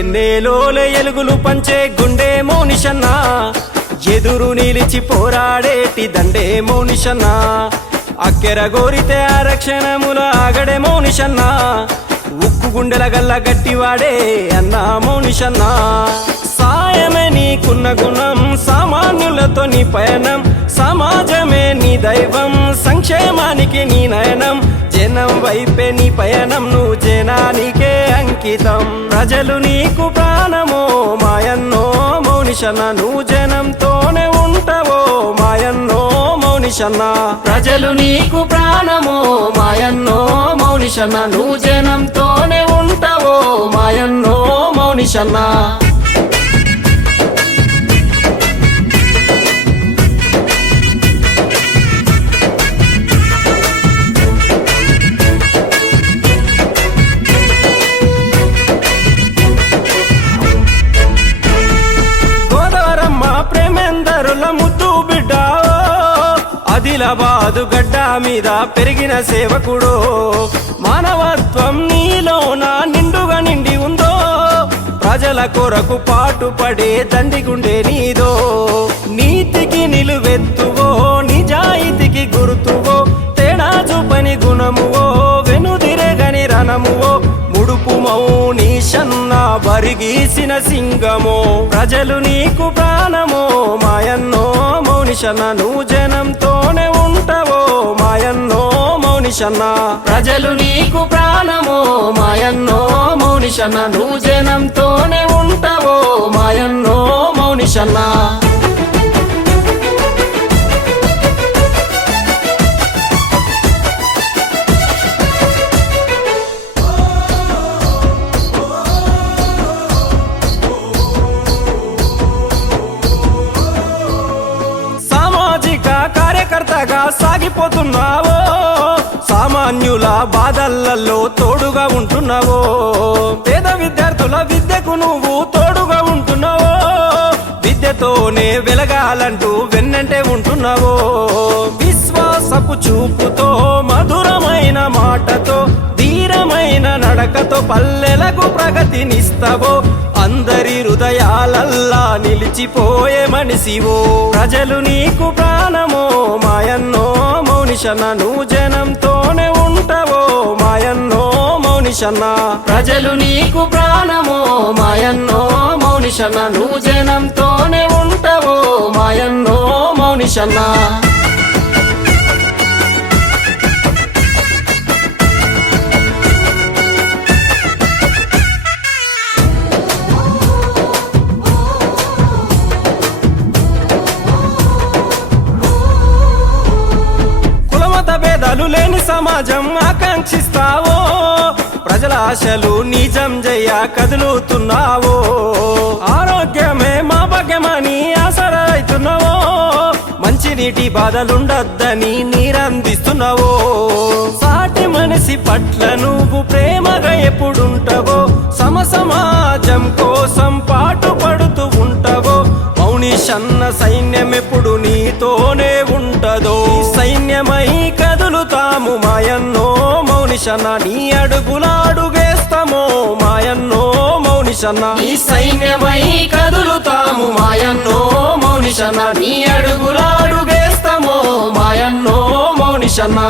ఎన్నేలోలే ఎలుగులు పంచే గుండె మౌనిషన్న, ఎదురు నిలిచి పోరాడేటి దండే మౌనిషన్న, అక్కెర గోరితే ఆరక్షణముల ఆగడే మౌనిషన్న, ఉక్కు గుండెల గల్ల గట్టివాడే అన్న మౌనిషన్న. సాయమే నీకున్న గుణం, సామాన్యులతో నీ పయనం, సమాజమే నీ దైవం, సంక్షేమానికి నీ నయనం, జనం వైపే నీ పయనం, నువ్వు జనానికే అంకితం. ప్రజలు నీకు ప్రాణమో మాయన్నో మౌనిషన్న, నువ్వు జనంతోనే ఉంటావో మాయన్నో మౌనిషన్న. ప్రజలు నీకు ప్రాణమో మాయన్నో మౌనిషన్న, నువ్వు జనంతోనే ఉంటావో మాయన్నో మౌనిషన్న. ముద్దు బిడ్డ ఆదిలాబాదు గడ్డ మీద పెరిగిన సేవకుడో, మానవత్వం నీలోన నిండుగా నిండి ఉందో, ప్రజల కొరకు పాటుపడే దండిగుండే నీదో, నీతికి నిలువెత్తువో నిజాయితీకి గుర్తువో, తేడా చూపని గుణమువో వెనుదిరగని రణమువో, ముడుపు మౌనిషన్న బరిగీసిన సింగమో. ప్రజలు నీకు ప్రాణమో మాయన్నో మౌనిషన్న, నువ్వు జనంతోనే ఉంటావో మాయన్నో మౌనిషన్న. ప్రజలు నీకు ప్రాణమో మాయన్నో మౌనిషన్న, నువ్వు జనంతోనే ఉంటావో మాయన్నో మౌనిషన్న. కార్యకర్తగా సాగిపోతున్నావో, సామాన్యుల బాధలలో తోడుగా ఉంటున్నావో, పేద విద్యార్థుల విద్యకు నువ్వు తోడుగా ఉంటున్నావో, విద్యతోనే వెలగాలంటూ వెన్నంటే ఉంటున్నావో, విశ్వాసపు చూపుతో మధురమైన మాటతో ధీరమైన నడకతో పల్లెలకు ప్రగతినిస్తావో, అందరి హృదయాలల్లా నిలిచిపోయే మనిషివో. ప్రజలు నీకు ప్రాణమో మాయన్నో మౌనిషన్న, నువ్వు జనంతోనే ఉంటావో మాయన్నో మౌనిషన్న. ప్రజలు నీకు ప్రాణమో మాయన్నో మౌనిషన్న, నువ్వు జనంతోనే ఉంటావో మాయన్నో మౌనిషన్న. భేదాలు లేని సమాజం ఆకాంక్షిస్తావో, ప్రజల ఆశలు నిజం జయ కదులుతున్నావో, ఆరోగ్యమే మా భాగ్యమని ఆసరైతున్నావో, మంచినీటి బాధలుండొద్దని నీరందిస్తున్నావో, సాటి మనిషి పట్ల నువ్వు ప్రేమగా ఎప్పుడుంటావో, సమాజం కోసం పాటుపడుతూ ఉంటావో, మౌనిషన్న సైన్యం ఎప్పుడు నీతోనే ఉంటదో. సైన్యమై కదులుతాము మాయన్నో మౌనిషన్న, నీ అడుగులాడుగేస్తామో మాయన్నో మౌనిషన్న. ఈ సైన్యమై కదులుతాము మాయన్నో మౌనిషన్న, నీ అడుగులాడుగేస్తామో మాయన్నో మౌనిషన్న.